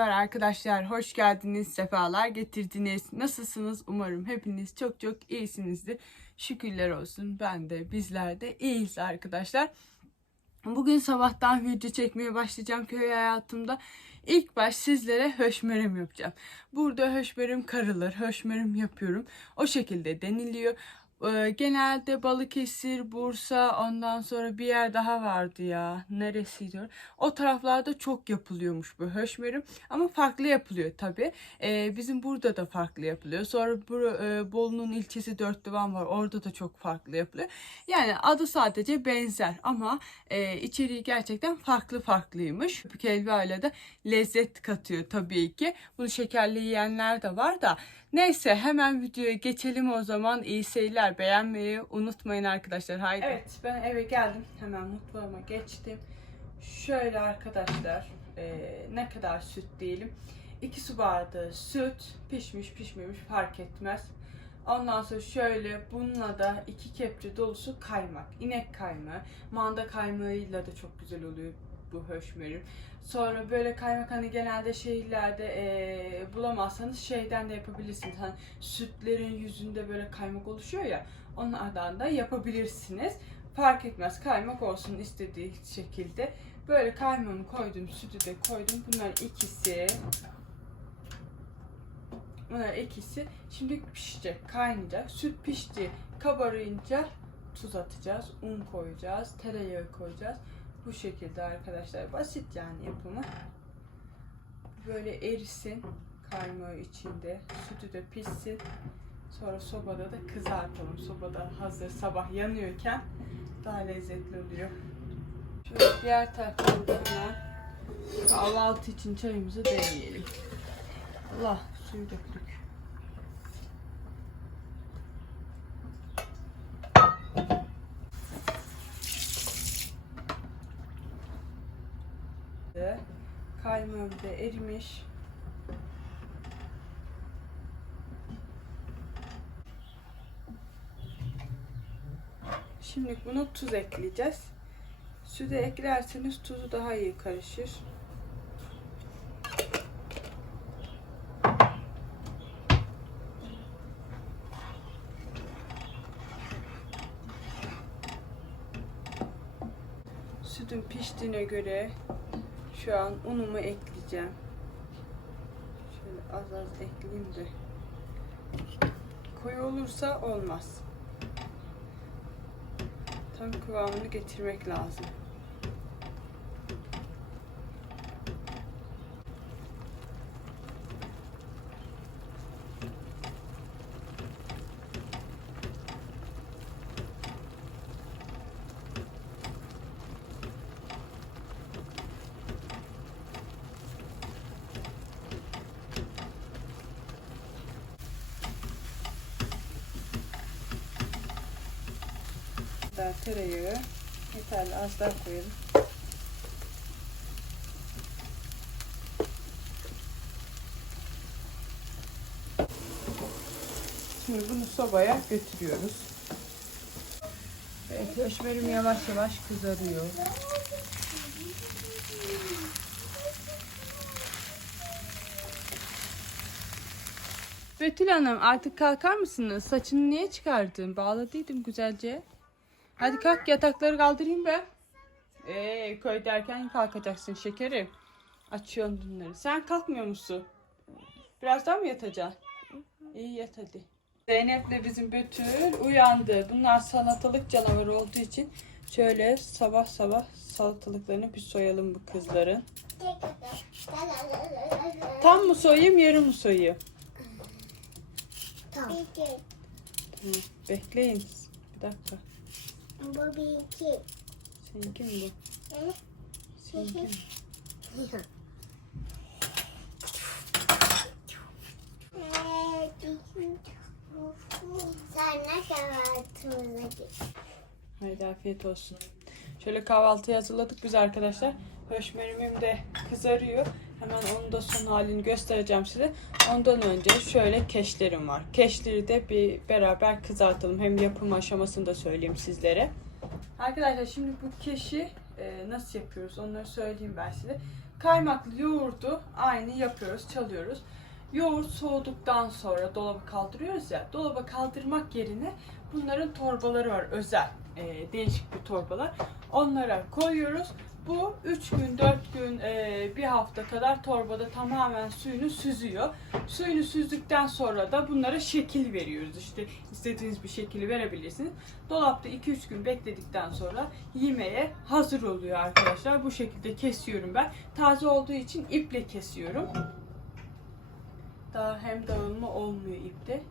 Merhabalar arkadaşlar. Hoş geldiniz, sefalar getirdiniz. Nasılsınız? Umarım hepiniz çok çok iyisinizdir. Şükürler olsun. Ben de bizler de iyiyiz arkadaşlar. Bugün sabahtan video çekmeye başlayacağım köy hayatımda. İlk baş sizlere höşmerim yapacağım. Burada höşmerim karılır, höşmerim yapıyorum. O şekilde deniliyor. Ee, genelde Balıkesir, Bursa, ondan sonra bir yer daha vardı ya. Neresiydi? o? Taraflarda çok yapılıyormuş bu höşmerim. Ama farklı yapılıyor tabii. Ee, bizim burada da farklı yapılıyor. Sonra e, Bolu'nun ilçesi Dörtlüvan var. Orada da çok farklı yapılıyor. Yani adı sadece benzer ama e, içeriği gerçekten farklı farklıymış. Köpük helva de lezzet katıyor tabii ki. Bunu şekerli yiyenler de var da. Neyse hemen videoya geçelim o zaman. İyi seyirler. Beğenmeyi unutmayın arkadaşlar. Haydi. Evet ben eve geldim. Hemen mutfağıma geçtim. Şöyle arkadaşlar e, ne kadar süt diyelim. 2 su bardağı süt pişmiş pişmemiş fark etmez. Ondan sonra şöyle bununla da iki kepçe dolusu kaymak. inek kaymağı. Manda kaymağıyla da çok güzel oluyor bu höşmerim. Sonra böyle kaymak hani genelde şehirlerde eee, bulamazsanız şeyden de yapabilirsiniz. Hani sütlerin yüzünde böyle kaymak oluşuyor ya onlardan da yapabilirsiniz. Fark etmez kaymak olsun istediği şekilde. Böyle kaymağımı koydum, sütü de koydum. Bunlar ikisi Bunlar ikisi şimdi pişecek, kaynayacak. Süt pişti, kabarınca tuz atacağız, un koyacağız, tereyağı koyacağız. Bu şekilde arkadaşlar basit yani yapımı. Böyle erisin kaymağı içinde. Sütü de pişsin. Sonra sobada da kızartalım. Sobada hazır sabah yanıyorken daha lezzetli oluyor. Şöyle diğer taraftan kahvaltı için çayımızı demleyelim. Allah suyu döktük. Kaymağım da erimiş. Şimdi bunu tuz ekleyeceğiz. Sütü eklerseniz tuzu daha iyi karışır. Sütün piştiğine göre şu an unumu ekleyeceğim. Şöyle az az ekleyeyim de. Koyu olursa olmaz. Tam kıvamını getirmek lazım. Daha tereyağı yeterli az daha koyalım. Şimdi bunu sobaya götürüyoruz. Evet, höşmerim yavaş yavaş kızarıyor. Betül Hanım artık kalkar mısınız? Saçını niye çıkardın? Bağladıydım güzelce. Hadi kalk yatakları kaldırayım ben. Ee, köy derken kalkacaksın şekerim. Açıyorsun bunları. Sen kalkmıyor musun? Birazdan mı yatacaksın? İyi yat hadi. Zeynep'le bizim Betül uyandı. Bunlar salatalık canavarı olduğu için şöyle sabah sabah salatalıklarını bir soyalım bu kızların. Tam mı soyayım yarım mı soyayım? Tamam, bekleyin. Bir dakika. Bu bir iki. Seninki mi bu? Hı? Seninki mi? Sonra kahvaltımıza git. Haydi afiyet olsun. Şöyle kahvaltı hazırladık biz arkadaşlar. Höşmerimim de kızarıyor. Hemen onun da son halini göstereceğim size. Ondan önce şöyle keşlerim var. Keşleri de bir beraber kızartalım. Hem yapım aşamasını da söyleyeyim sizlere. Arkadaşlar şimdi bu keşi e, nasıl yapıyoruz onları söyleyeyim ben size. kaymaklı yoğurdu aynı yapıyoruz, çalıyoruz. Yoğurt soğuduktan sonra dolaba kaldırıyoruz ya. Dolaba kaldırmak yerine bunların torbaları var özel. e, değişik bir torbalar. Onlara koyuyoruz. Bu 3 gün, 4 gün, e, bir hafta kadar torbada tamamen suyunu süzüyor. Suyunu süzdükten sonra da bunlara şekil veriyoruz. İşte istediğiniz bir şekili verebilirsiniz. Dolapta 2-3 gün bekledikten sonra yemeğe hazır oluyor arkadaşlar. Bu şekilde kesiyorum ben. Taze olduğu için iple kesiyorum. Daha hem dağılma olmuyor ipte.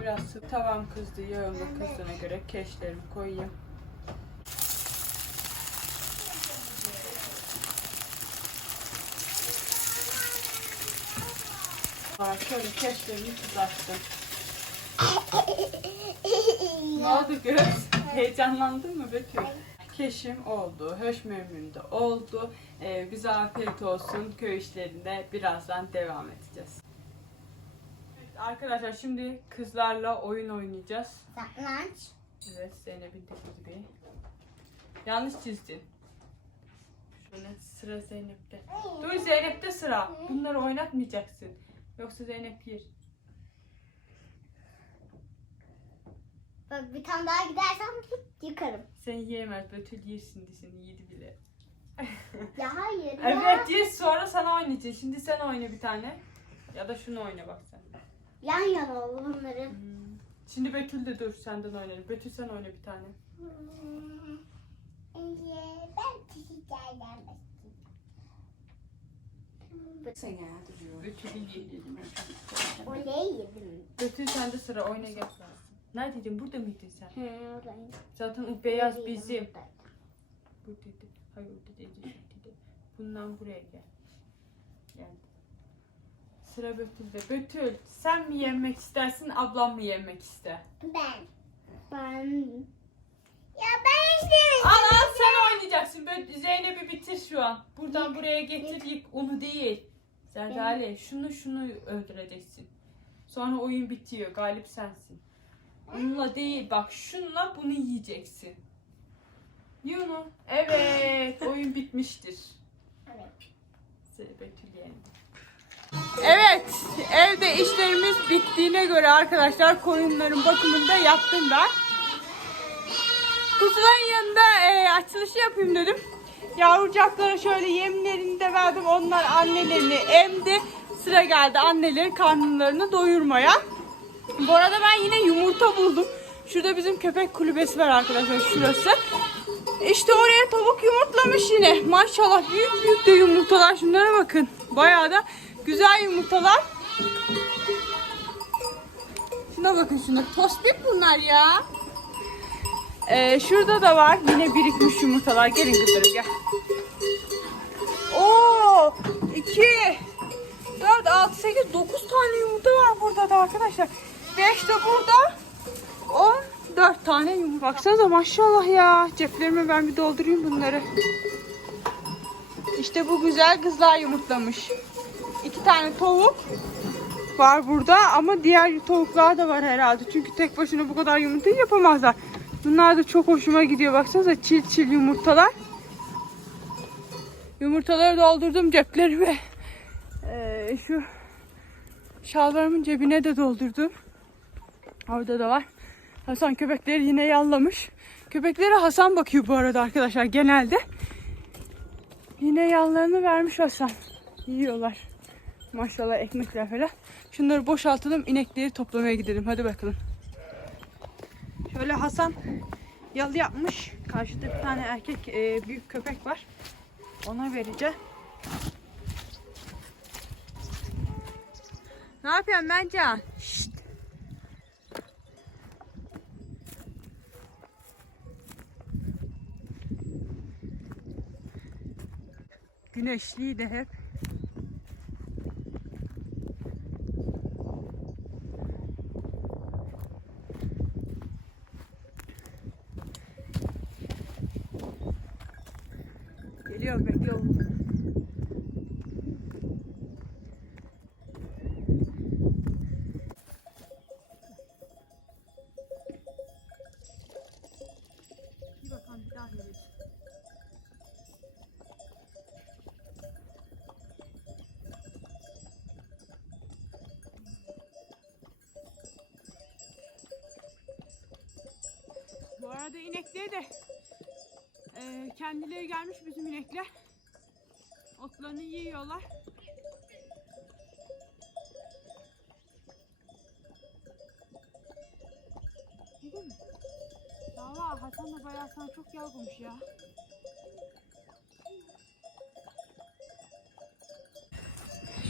Biraz tavam kızdı, yağımda kızdığına göre keşlerimi koyayım. Aa, şöyle keşlerimi kızarttım. Ne oldu göz? Heyecanlandın mı Betül? Keşim oldu, höşmemim de oldu. Ee, bize afiyet olsun. Köy işlerinde birazdan devam edeceğiz. Evet, arkadaşlar şimdi kızlarla oyun oynayacağız. Saklanç. Evet Zeynep'in dediği gibi. Yanlış çizdin. Şöyle sıra Zeynep'te. Dur Zeynep'te sıra. Bunları oynatmayacaksın. Yoksa Zeynep yer. Bak bir tane daha gidersem yıkarım. Sen yiyemez. Betül yersin diye seni yedi bile. Ya hayır ya. Evet ye sonra sana oynayacağız. Şimdi sen oyna bir tane. Ya da şunu oyna bak sen. Yan yana oldu bunların. Hmm. Şimdi Betül de dur senden oynayalım. Betül sen oyna bir tane. Hmm. Önce ben çiçeklerden. Sen ya duruyor. Betül'ü yiyelim. Oley yedim. Betül sende sıra oyna gel. Neredeydin? Burada mıydın sen? Hı, oradayım. Zaten o beyaz bizim. oradayım. Bu dedi. Hayır o dedi. şu dedi. Bundan buraya gel. Gel. Sıra Betül'de. Betül sen mi yenmek istersin ablam mı yenmek ister? Ben. Ben. Ya ben işte. Al al sen oynayacaksın. Böyle Zeynep'i bitir şu an. Buradan buraya getir yık. Onu değil. Zerdali şunu şunu öldüreceksin. Sonra oyun bitiyor. Galip sensin. Onunla değil bak şunla bunu yiyeceksin. Ye onu. Evet oyun bitmiştir. Evet. Betül yendi. Evet, evde işlerimiz bittiğine göre arkadaşlar koyunların bakımını da yaptım ben. Kuzuların yanında e, açılışı yapayım dedim. Yavrucaklara şöyle yemlerini de verdim. Onlar annelerini emdi. Sıra geldi annelerin karnlarını doyurmaya. Bu arada ben yine yumurta buldum. Şurada bizim köpek kulübesi var arkadaşlar şurası. İşte oraya tavuk yumurtlamış yine. Maşallah büyük büyük de yumurtalar. Şunlara bakın. Bayağı da güzel yumurtalar. Şuna bakın şuna. Tospik bunlar ya. Ee, şurada da var. Yine birikmiş yumurtalar. Gelin kızlarım gel. Oo, 2 4 6 8 9 tane yumurta var burada da arkadaşlar. 5 de burada. 14 tane yumurta. Baksanıza maşallah ya. Ceplerime ben bir doldurayım bunları. İşte bu güzel kızlar yumurtlamış. İki tane tavuk var burada ama diğer tavuklar da var herhalde. Çünkü tek başına bu kadar yumurtayı yapamazlar. Bunlar da çok hoşuma gidiyor. Baksanıza çil çil yumurtalar. Yumurtaları doldurdum ceplerime. Ee, şu şalvarımın cebine de doldurdum. Orada da var. Hasan köpekleri yine yallamış. Köpeklere Hasan bakıyor bu arada arkadaşlar genelde. Yine yallarını vermiş Hasan. Yiyorlar. Maşallah ekmekler falan. Şunları boşaltalım inekleri toplamaya gidelim. Hadi bakalım. Şöyle Hasan yalı yapmış. Karşıda bir tane erkek e, büyük köpek var. Ona vereceğim. Ne yapıyorsun bence? Şşt. Güneşliydi hep. Geliyorum bekliyorum. Bir bakalım bir daha verelim. İnekleri de e, kendileri gelmiş bizim inekler. Otlarını yiyorlar. Değil mi? Valla Hasan da bayağı sana çok yorgunmuş ya.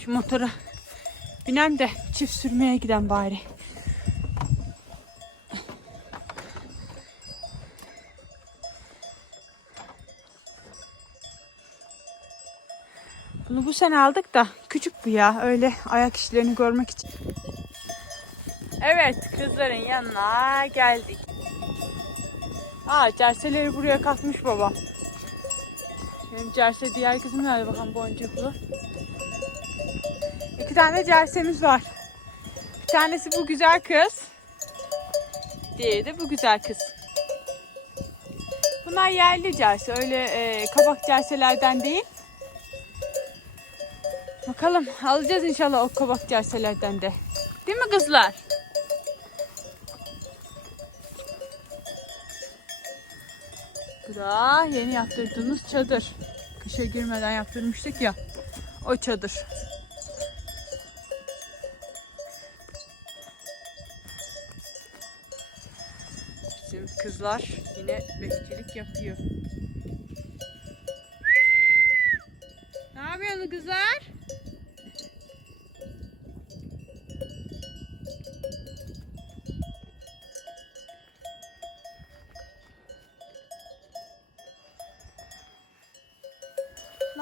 Şu motora binen de çift sürmeye giden bari. Bu sene aldık da küçük bu ya. Öyle ayak işlerini görmek için. Evet kızların yanına geldik. Aa cerseleri buraya katmış baba. Benim cerse diğer kızım nerede bakalım boncuklu. İki tane cersemiz var. Bir tanesi bu güzel kız. Diğeri de bu güzel kız. Bunlar yerli cerse. Öyle e, kabak cerselerden değil. Bakalım alacağız inşallah o kabak cerselerden de. Değil mi kızlar? Bu da yeni yaptırdığımız çadır. Kışa girmeden yaptırmıştık ya. O çadır. Bizim kızlar yine bekçilik yapıyor. Ne yapıyorsunuz kızlar?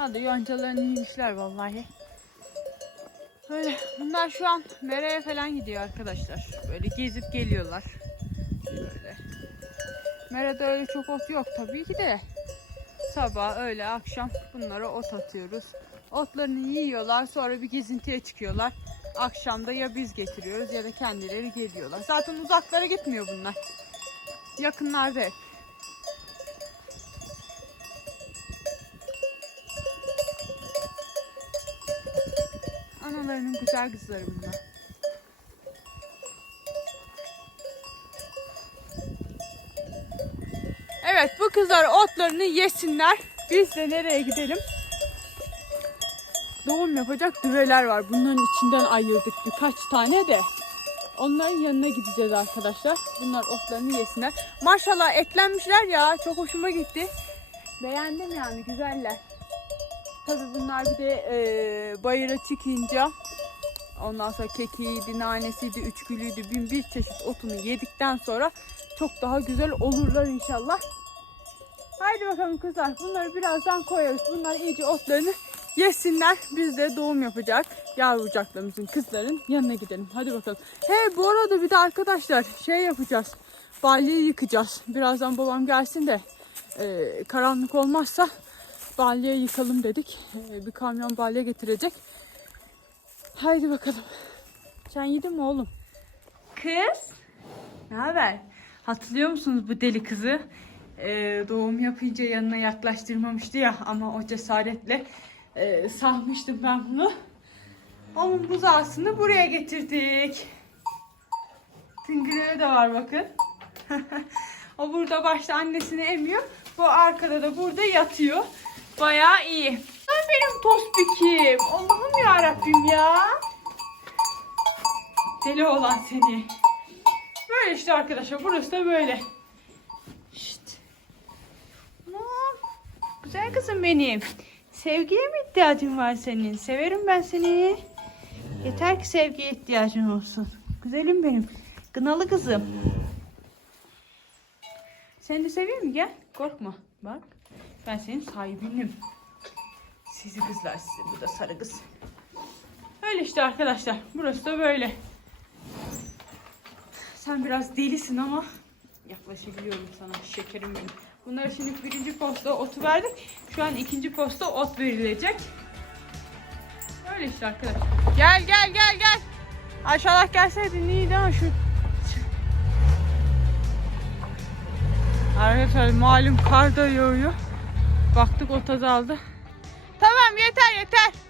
Bunlar da yemişler vallahi. Böyle bunlar şu an meraya falan gidiyor arkadaşlar. Böyle gezip geliyorlar. Böyle. Merada öyle çok ot yok tabii ki de. Sabah, öğle, akşam bunlara ot atıyoruz. Otlarını yiyorlar sonra bir gezintiye çıkıyorlar. Akşamda ya biz getiriyoruz ya da kendileri geliyorlar. Zaten uzaklara gitmiyor bunlar. Yakınlarda hep. Analarının güzel kızları bunlar. Evet bu kızlar otlarını yesinler. Biz de nereye gidelim? Doğum yapacak düveler var. Bunların içinden ayırdık birkaç tane de. Onların yanına gideceğiz arkadaşlar. Bunlar otlarını yesinler. Maşallah etlenmişler ya. Çok hoşuma gitti. Beğendim yani güzeller. Tabii bunlar bir de e, bayıra çıkınca ondan sonra kekiğiydi, nanesiydi, üçgülüydü, bin bir çeşit otunu yedikten sonra çok daha güzel olurlar inşallah. Haydi bakalım kızlar bunları birazdan koyarız. Bunlar iyice otlarını yesinler. Biz de doğum yapacak yavrucaklarımızın kızların yanına gidelim. Hadi bakalım. He bu arada bir de arkadaşlar şey yapacağız. Balyeyi yıkacağız. Birazdan babam gelsin de e, karanlık olmazsa balya yıkalım dedik. Ee, bir kamyon balya getirecek. Haydi bakalım. Sen yedin mi oğlum? Kız. Ne haber? Hatırlıyor musunuz bu deli kızı? Ee, doğum yapınca yanına yaklaştırmamıştı ya ama o cesaretle e, sahmıştım ben bunu. Onun buzağısını buraya getirdik. Tıngırığı da var bakın. o burada başta annesini emiyor. Bu arkada da burada yatıyor. Bayağı iyi. Ay benim tospikim. Allah'ım ya Rabbim ya. Deli olan seni. Böyle işte arkadaşlar. Burası da böyle. Şşt. Güzel kızım benim. Sevgiye mi ihtiyacın var senin? Severim ben seni. Yeter ki sevgiye ihtiyacın olsun. Güzelim benim. Gınalı kızım. Seni de seveyim mi? Gel. Korkma. Bak. Ben senin sahibinim. Sizi kızlar sizi. Bu da sarı kız. Öyle işte arkadaşlar. Burası da böyle. Sen biraz delisin ama yaklaşabiliyorum sana şekerim benim. Bunlara şimdi birinci posta otu verdik. Şu an ikinci posta ot verilecek. Öyle işte arkadaşlar. Gel gel gel gel. Aşağıda gelseydin iyiydi ama şu Arkadaşlar malum kar da yağıyor. Baktık ot azaldı. Tamam yeter yeter.